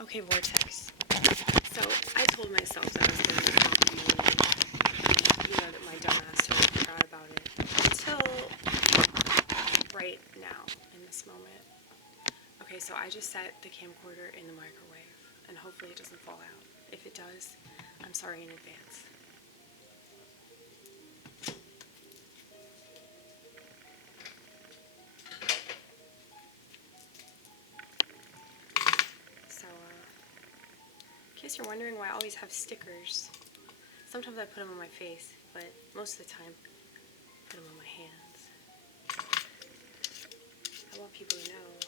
Okay, Vortex. So I told myself that I was going to guacamole, that my dumbass totally forgot about it until right now, in this moment. Okay, so I just set the camcorder in the microwave, and hopefully it doesn't fall out. If it does, I'm sorry in advance. So, in case you're wondering why I always have stickers, sometimes I put them on my face, but most of the time, I put them on my hands. I want people to know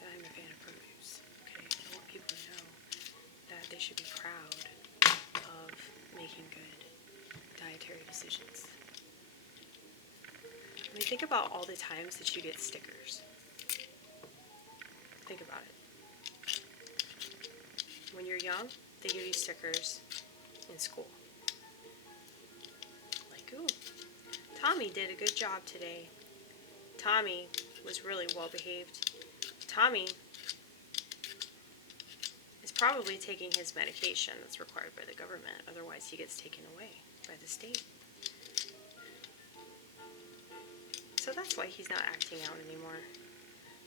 that I'm a fan of produce, okay? I want people to know that they should be proud of making good dietary decisions. I mean, think about all the times that you get stickers. Think about it. When you're young, they give you stickers in school. Like, ooh, Tommy did a good job today. Tommy was really well behaved. Tommy is probably taking his medication that's required by the government, otherwise he gets taken away by the state. So that's why he's not acting out anymore.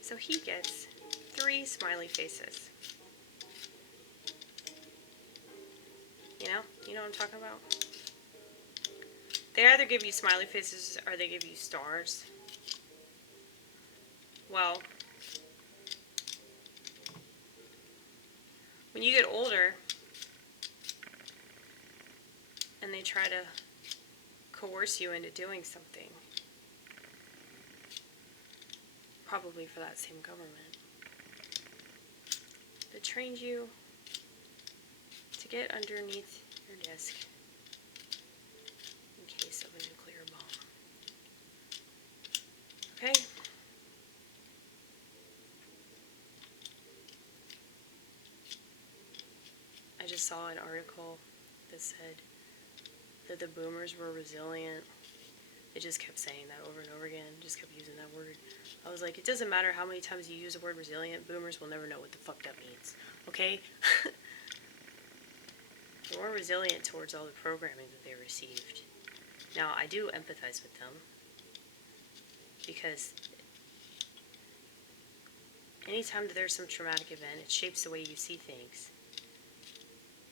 So he gets 3 smiley faces. You know what I'm talking about? They either give you smiley faces or they give you stars. Well, when you get older and they try to coerce you into doing something, probably for that same government, that trained you to get underneath your desk in case of a nuclear bomb. Okay? I just saw an article that said that the boomers were resilient. They just kept saying that over and over again, just kept using that word. I was like, it doesn't matter how many times you use the word resilient, boomers will never know what the fuck that means. Okay? They weren't resilient towards all the programming that they received. Now, I do empathize with them, because anytime that there's some traumatic event, it shapes the way you see things.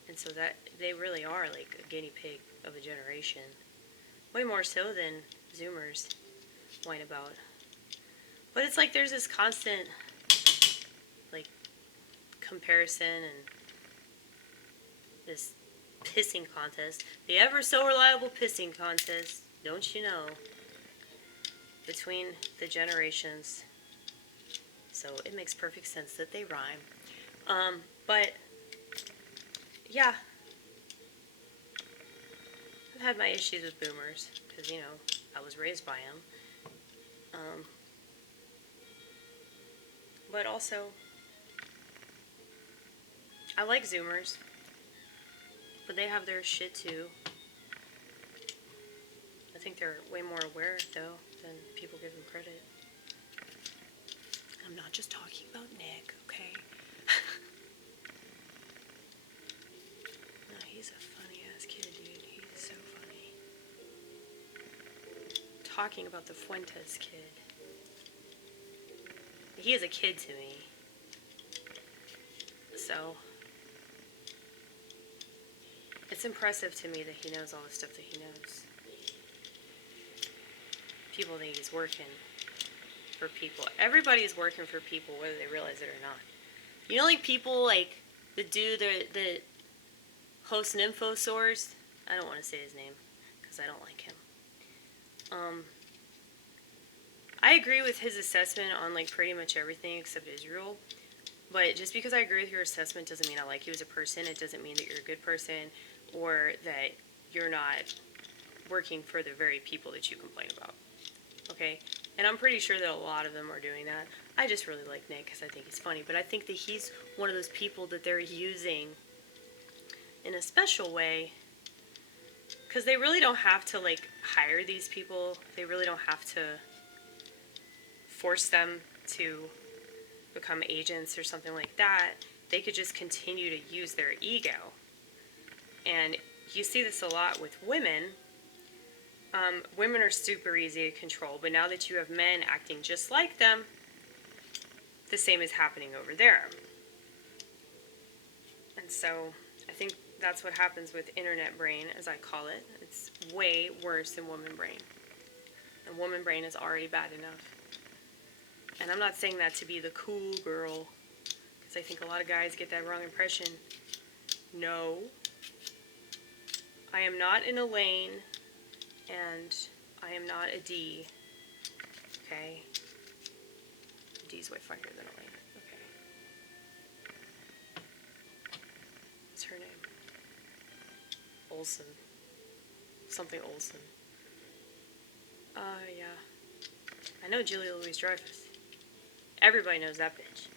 And so that they really are like a guinea pig of a generation. Way more so than Zoomers whine about. But it's like there's this constant, like, comparison and this pissing contest. The ever so reliable pissing contest, don't you know, between the generations. So it makes perfect sense that they rhyme. But, yeah. I've had my issues with boomers, because, I was raised by them. But also, I like Zoomers, but they have their shit too. I think they're way more aware, though, than people give them credit. I'm not just talking about Nick, okay? No, he's a funny-ass kid, dude. He's so funny. Talking about the Fuentes kid. He is a kid to me. So, it's impressive to me that he knows all the stuff that he knows. People think he's working for people. Everybody's working for people, whether they realize it or not. Like people like the dude that hosts nympho source. I don't want to say his name because I don't like him. I agree with his assessment on like pretty much everything except Israel. But just because I agree with your assessment doesn't mean I like you as a person. It doesn't mean that you're a good person or that you're not working for the very people that you complain about. Okay? And I'm pretty sure that a lot of them are doing that. I just really like Nick because I think he's funny. But I think that he's one of those people that they're using in a special way because they really don't have to like hire these people. They really don't have to force them to become agents or something like that. they could just continue to use their ego. And you see this a lot with women. Women are super easy to control, but now that you have men acting just like them, the same is happening over there. And so I think that's what happens with internet brain, as I call it. It's way worse than woman brain. And woman brain is already bad enough. And I'm not saying that to be the cool girl, because I think a lot of guys get that wrong impression. No. I am not an Elaine, and I am not a D. Okay? D's way funnier than Elaine. Okay. What's her name? Olsen. Something Olsen. Yeah. I know Julia Louis-Dreyfus. Everybody knows that bitch.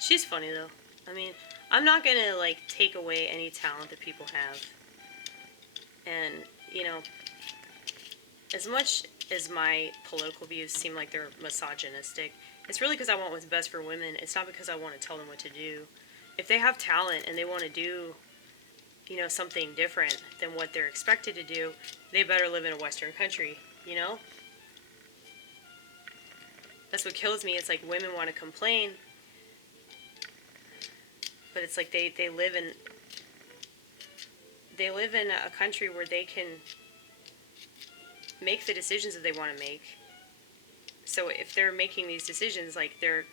She's funny, though. I mean, I'm not gonna, like, take away any talent that people have. And, you know, as much as my political views seem like they're misogynistic, it's really because I want what's best for women. It's not because I want to tell them what to do. If they have talent and they want to do, you know, something different than what they're expected to do, they better live in a Western country, you know? That's what kills me. It's like women want to complain, but it's like they live in a country where they can make the decisions that they want to make. So if they're making these decisions, like, they're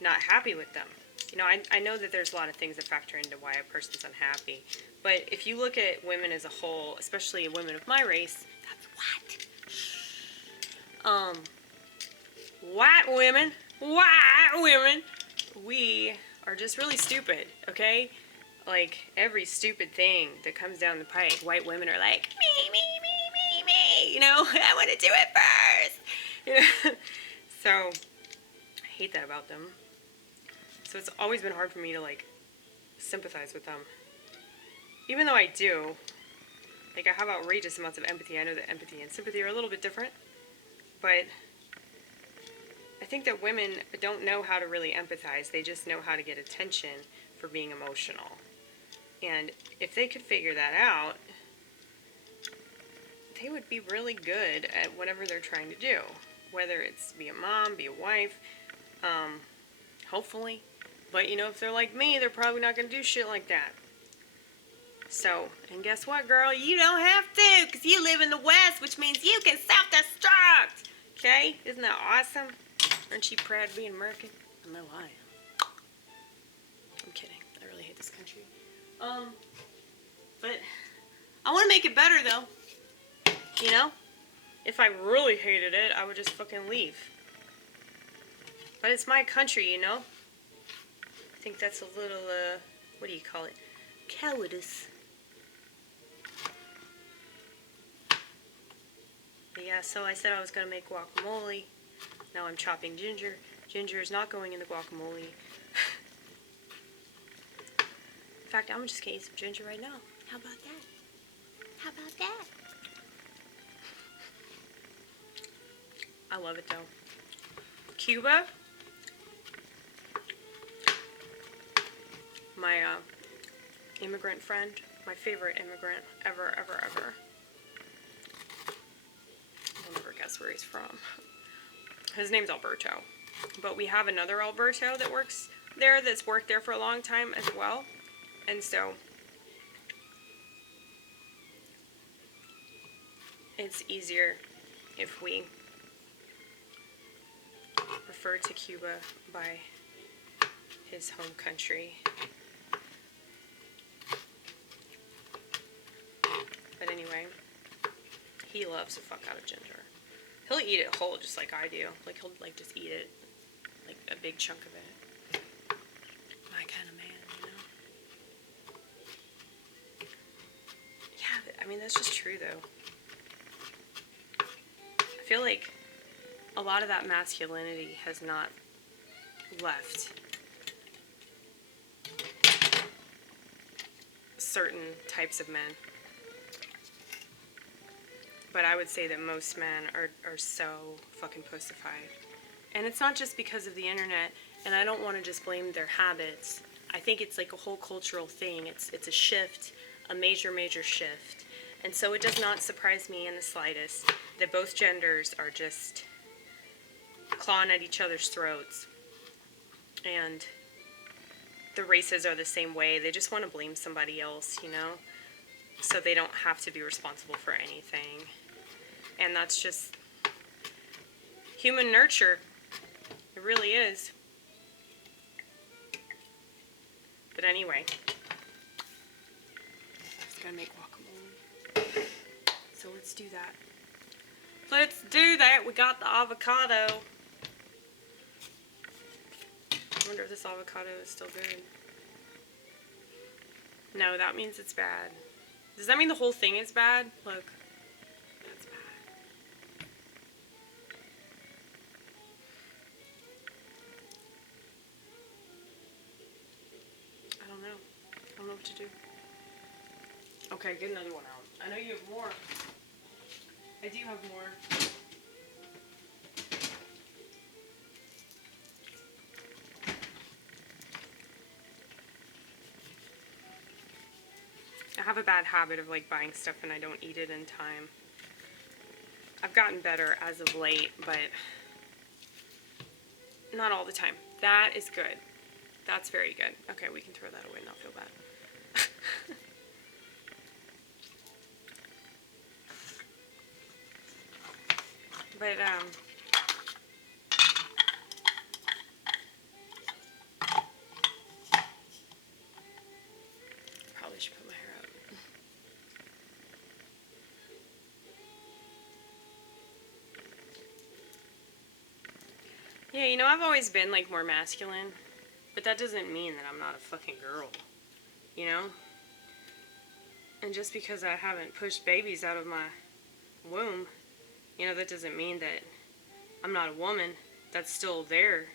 not happy with them. You know, I know that there's a lot of things that factor into why a person's unhappy, but if you look at women as a whole, especially women of my race, that's white women, we are just really stupid, okay? Like, every stupid thing that comes down the pike, white women are like, me, you know, I want to do it first, you know? So, I hate that about them. So it's always been hard for me to, like, sympathize with them. Even though I do, like, I have outrageous amounts of empathy. I know that empathy and sympathy are a little bit different, but I think that women don't know how to really empathize. They just know how to get attention for being emotional. And if they could figure that out, they would be really good at whatever they're trying to do. Whether it's be a mom, be a wife, hopefully. But, you know, if they're like me, they're probably not going to do shit like that. So, and guess what, girl? You don't have to, because you live in the West, which means you can self-destruct. Okay? Isn't that awesome? Aren't you proud to be an American? I know I am. I'm kidding. I really hate this country. But I want to make it better, though. You know? If I really hated it, I would just fucking leave. But it's my country, you know? I think that's a little, what do you call it? Cowardice. But yeah, so I said I was going to make guacamole. Now I'm chopping ginger. Ginger is not going in the guacamole. In fact, I'm just going to eat some ginger right now. How about that? How about that? I love it, though. Cuba. My immigrant friend, my favorite immigrant ever. You'll never guess where he's from. His name's Alberto. But we have another Alberto that works there, that's worked there for a long time as well. And so it's easier if we refer to Cuba by his home country. But anyway, he loves the fuck out of ginger. He'll eat it whole just like I do. Like, he'll, like, just eat it, like, a big chunk of it. My kind of man, you know? Yeah, I mean, that's just true, though. I feel like a lot of that masculinity has not left certain types of men. But I would say that most men are so fucking pussified. And it's not just because of the internet, and I don't want to just blame their habits. I think it's like a whole cultural thing. It's a shift, a major, major shift. And so it does not surprise me in the slightest that both genders are just clawing at each other's throats. And the races are the same way. They just want to blame somebody else, you know? So they don't have to be responsible for anything. And that's just human nurture. It really is. But anyway, just gotta make guacamole. So let's do that. Let's do that. We got the avocado. I wonder if this avocado is still good. No, that means it's bad. Does that mean the whole thing is bad? Look. That's bad. I don't know. I don't know what to do. Okay, get another one out. I know you have more. I do have more. I have a bad habit of like buying stuff and I don't eat it in time. I've gotten better as of late, but not all the time. That is good. That's very good. Okay, we can throw that away and not feel bad. But, probably should put my hair up. Yeah, you know, I've always been, like, more masculine, but that doesn't mean that I'm not a fucking girl, you know? And just because I haven't pushed babies out of my womb, you know, that doesn't mean that I'm not a woman. That's still there.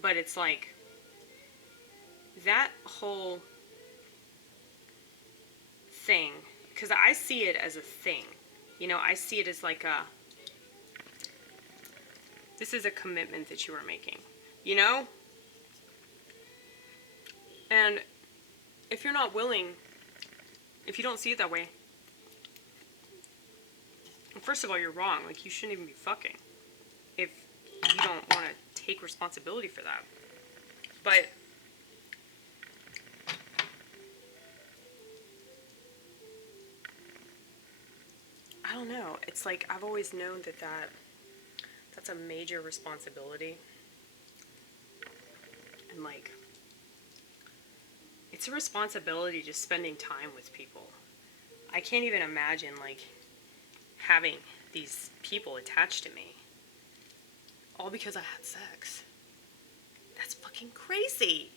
But it's like, that whole thing, because I see it as a thing. You know, I see it as like this is a commitment that you are making. You know? And if you're not willing, if you don't see it that way, first of all, you're wrong. Like, you shouldn't even be fucking if you don't want to take responsibility for that. But I don't know. It's like, I've always known that that's a major responsibility. And like, it's a responsibility just spending time with people. I can't even imagine like having these people attached to me all because I had sex. That's fucking crazy.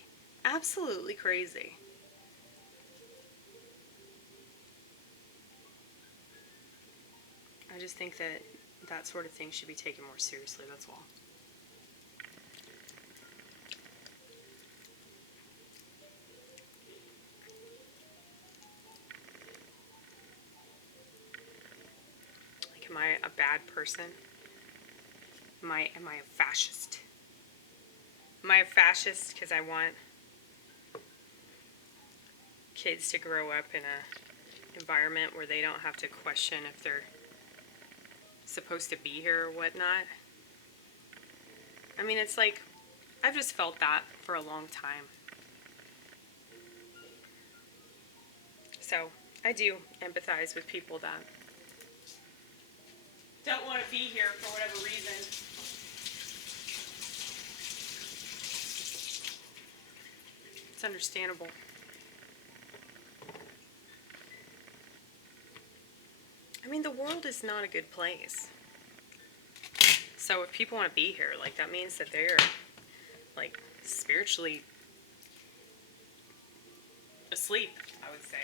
Absolutely crazy. I just think that that sort of thing should be taken more seriously, that's all. Like, am I a bad person? Am I a fascist? Am I a fascist because I want kids to grow up in an environment where they don't have to question if they're supposed to be here or whatnot? I mean, it's like, I've just felt that for a long time. So, I do empathize with people that don't want to be here for whatever reason. It's understandable. I mean, the world is not a good place. So if people want to be here, like, that means that they're, like, spiritually asleep, I would say.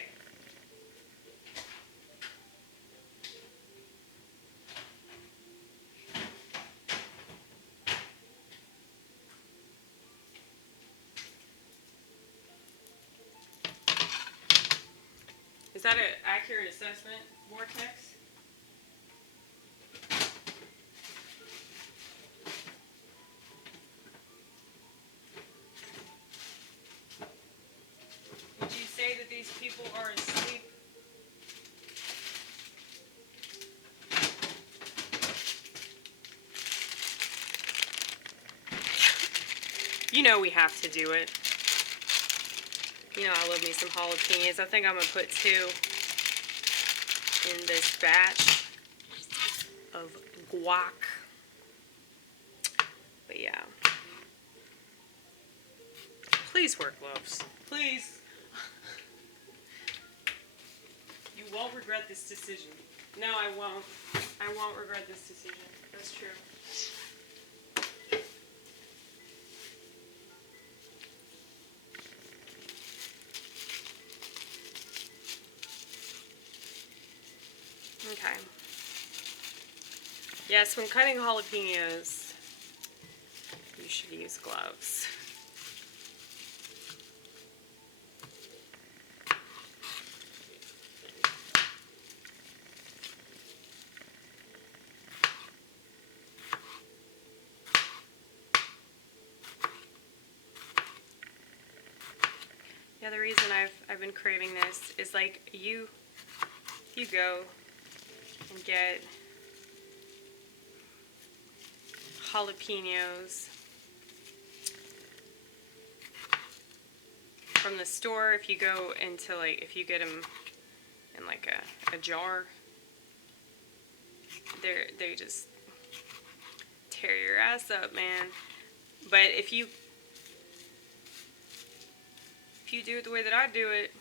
Is that an accurate assessment, Vortex? People are asleep. You know we have to do it. You know I love me some jalapenos. I think I'm gonna put 2 in this batch of guac. But yeah. Please wear gloves. Please. You won't regret this decision. No, I won't. I won't regret this decision. That's true. Okay. Yes, when cutting jalapenos, you should use gloves. Yeah, the reason I've been craving this is like you go and get jalapenos from the store. If you go into like, if you get them in like a jar, they just tear your ass up, man. But if you do it the way that I do it,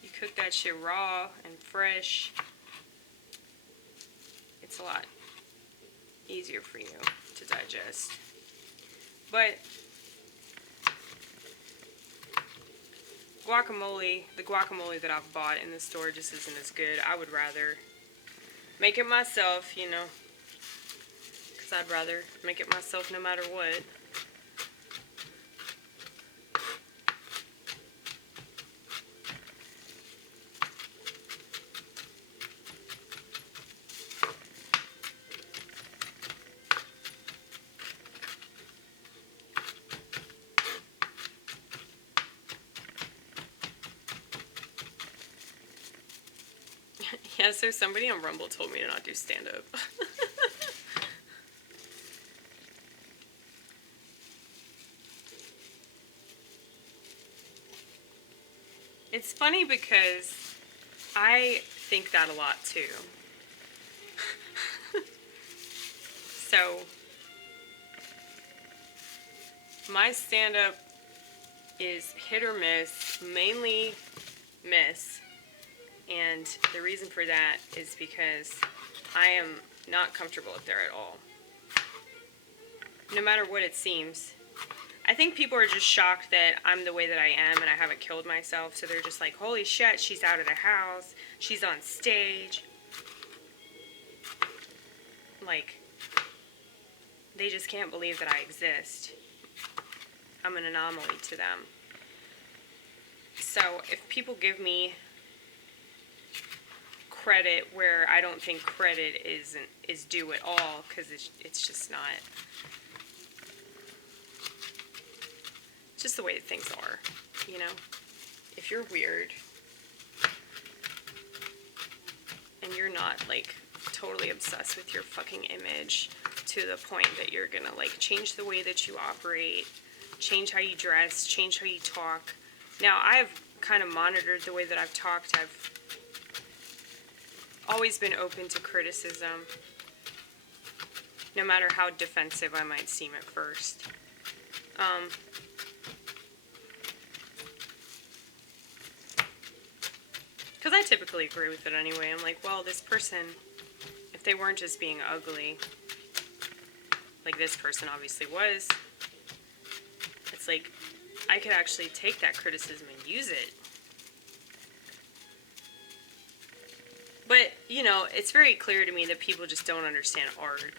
you cook that shit raw and fresh, it's a lot easier for you to digest. But guacamole, the guacamole that I've bought in the store just isn't as good. I would rather make it myself, you know, because I'd rather make it myself no matter what. Yeah, so somebody on Rumble told me to not do stand-up. It's funny because I think that a lot too. So, my stand-up is hit or miss, mainly miss. And the reason for that is because I am not comfortable up there at all. No matter what it seems. I think people are just shocked that I'm the way that I am and I haven't killed myself. So they're just like, holy shit, she's out of the house. She's on stage. Like, they just can't believe that I exist. I'm an anomaly to them. So if people give me credit where I don't think credit is due at all, because it's just not. It's just the way things are, you know? If you're weird and you're not like totally obsessed with your fucking image to the point that you're gonna like change the way that you operate, change how you dress, change how you talk. Now I've kind of monitored the way that I've talked. I've always been open to criticism, no matter how defensive I might seem at first. Because I typically agree with it anyway. I'm like, well, this person, if they weren't just being ugly, like this person obviously was, it's like, I could actually take that criticism and use it. But, you know, it's very clear to me that people just don't understand art.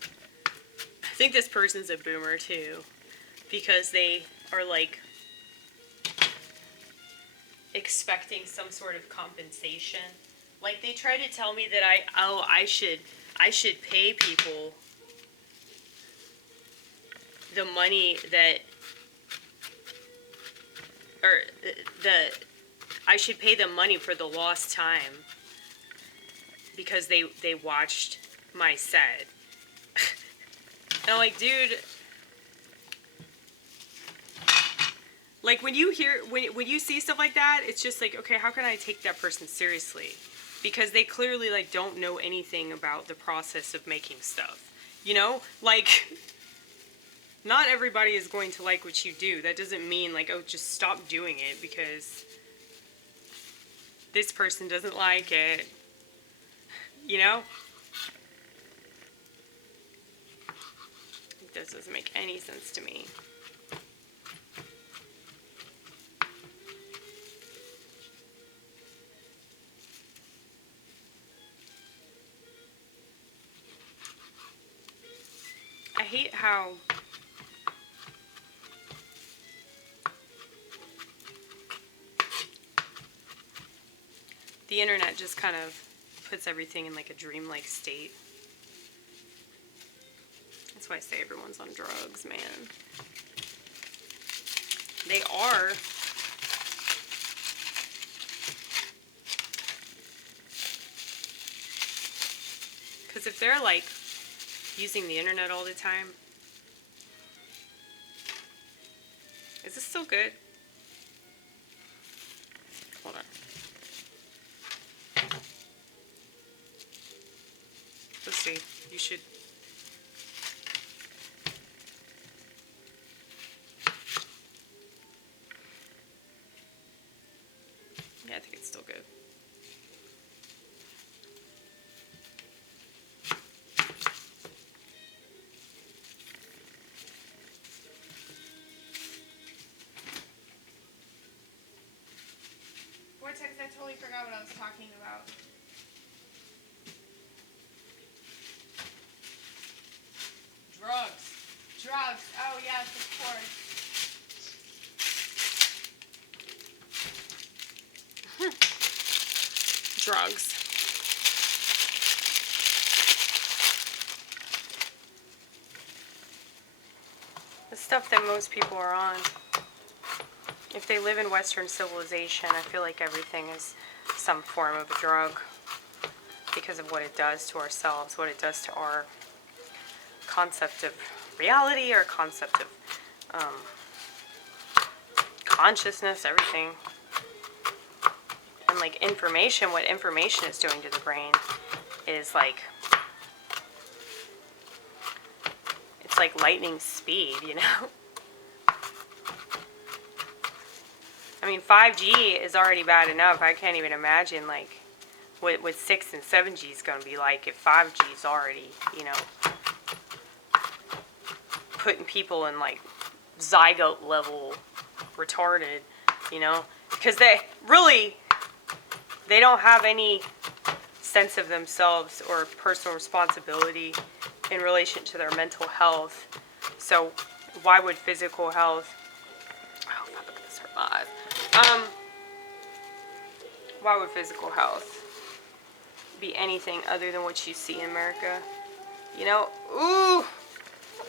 I think this person's a boomer, too. Because they are, like, expecting some sort of compensation. Like, they try to tell me that I should pay people the money that, or I should pay them money for the lost time because they watched my set. And I'm like, dude, like when you see stuff like that, it's just like, okay, how can I take that person seriously? Because they clearly like don't know anything about the process of making stuff. You know? Like, not everybody is going to like what you do. That doesn't mean like, oh, just stop doing it because this person doesn't like it. You know? This doesn't make any sense to me. I hate how the internet just kind of puts everything in like a dreamlike state. That's why I say everyone's on drugs, man. They are. Because if they're like using the internet all the time. Is this still good? Hold on. Let's see. You should. Yeah, I think it's still good. Vortex, I totally forgot what I was talking about. Drugs. Drugs. Oh, yes, of course. Drugs. The stuff that most people are on. If they live in Western civilization, I feel like everything is some form of a drug because of what it does to ourselves, what it does to our concept of reality, our concept of consciousness, everything. And like information, what information is doing to the brain is like, it's like lightning speed, you know? I mean, 5G is already bad enough. I can't even imagine, like, what 6 and 7G is going to be like if 5G is already, you know, putting people in, like, zygote level retarded, you know? Because they don't have any sense of themselves or personal responsibility in relation to their mental health. So why would physical health... Oh, fuck, look at this, hurt my eyes. Why would physical health be anything other than what you see in America? You know? Ooh!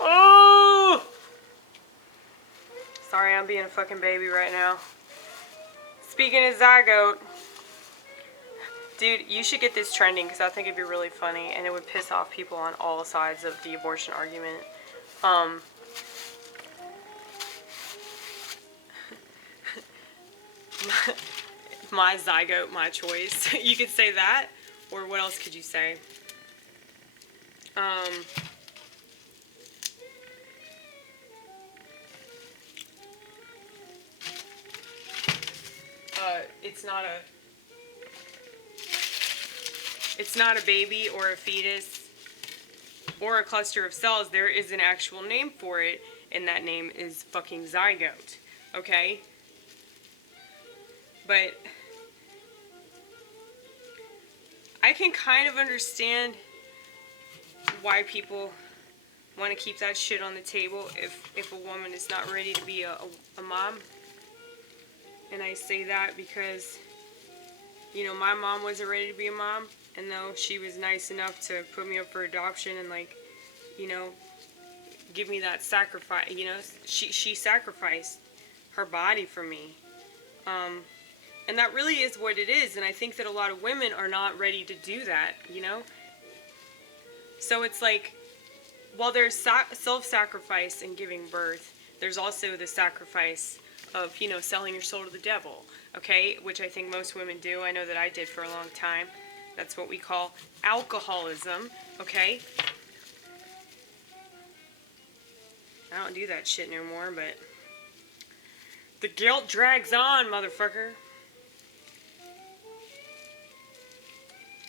Ooh! Sorry, I'm being a fucking baby right now. Speaking of zygote, dude, you should get this trending because I think it'd be really funny and it would piss off people on all sides of the abortion argument. My zygote, my choice. You could say that, or what else could you say? It's not a baby or a fetus or a cluster of cells. There is an actual name for it, and that name is fucking zygote. Okay? But I can kind of understand why people want to keep that shit on the table if a woman is not ready to be a mom. And I say that because, you know, my mom wasn't ready to be a mom. And though she was nice enough to put me up for adoption and, like, you know, give me that sacrifice, you know, she sacrificed her body for me. And that really is what it is. And I think that a lot of women are not ready to do that, you know? So it's like, while there's self-sacrifice in giving birth, there's also the sacrifice of, you know, selling your soul to the devil, okay? Which I think most women do. I know that I did for a long time. That's what we call alcoholism, okay? I don't do that shit no more, but the guilt drags on, motherfucker.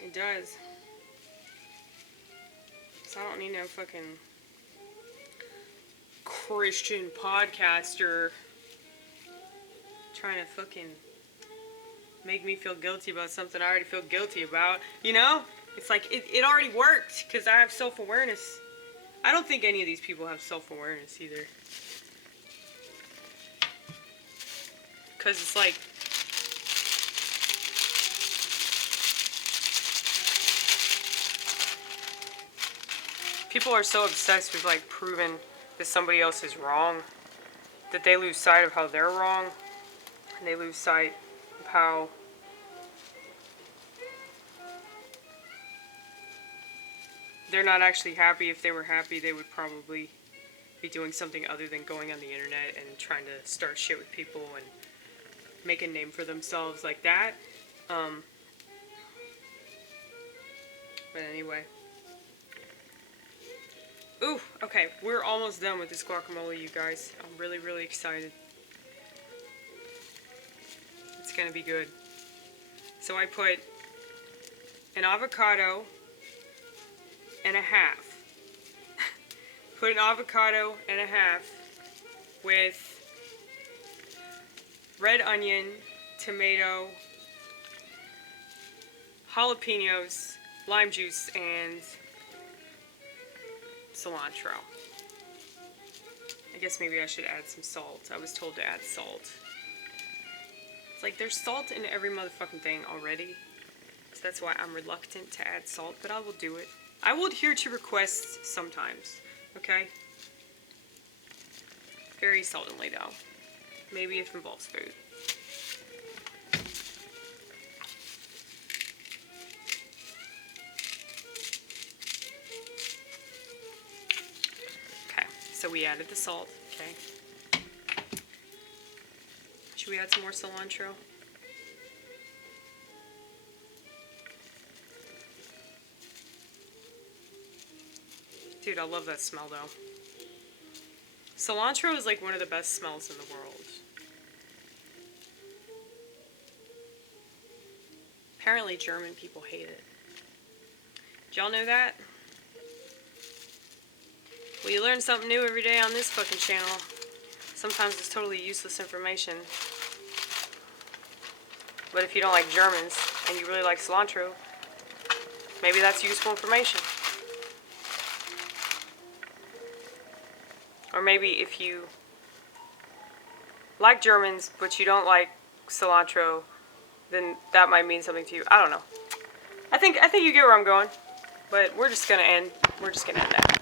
It does. So I don't need no fucking Christian podcaster trying to fucking make me feel guilty about something I already feel guilty about. You know? It's like, it already worked because I have self-awareness. I don't think any of these people have self-awareness either. Because it's like, people are so obsessed with like proving that somebody else is wrong that they lose sight of how they're wrong, and they lose sight of how they're not actually happy. If they were happy, they would probably be doing something other than going on the internet and trying to start shit with people and make a name for themselves like that. But anyway. Ooh, okay, we're almost done with this guacamole, you guys. I'm really, really excited. It's gonna be good. So I put an avocado and a half. Put an avocado and a half with red onion, tomato, jalapenos, lime juice, and cilantro. I guess maybe I should add some salt. I was told to add salt. It's like there's salt in every motherfucking thing already. So that's why I'm reluctant to add salt, but I will do it. I will adhere to requests sometimes, okay? Very seldomly though. Maybe if it involves food. So we added the salt, okay. Should we add some more cilantro? Dude, I love that smell though. Cilantro is like one of the best smells in the world. Apparently German people hate it. Did y'all know that? Well, you learn something new every day on this fucking channel. Sometimes it's totally useless information. But if you don't like Germans and you really like cilantro, maybe that's useful information. Or maybe if you like Germans but you don't like cilantro, then that might mean something to you. I don't know. I think you get where I'm going. But we're just gonna end that.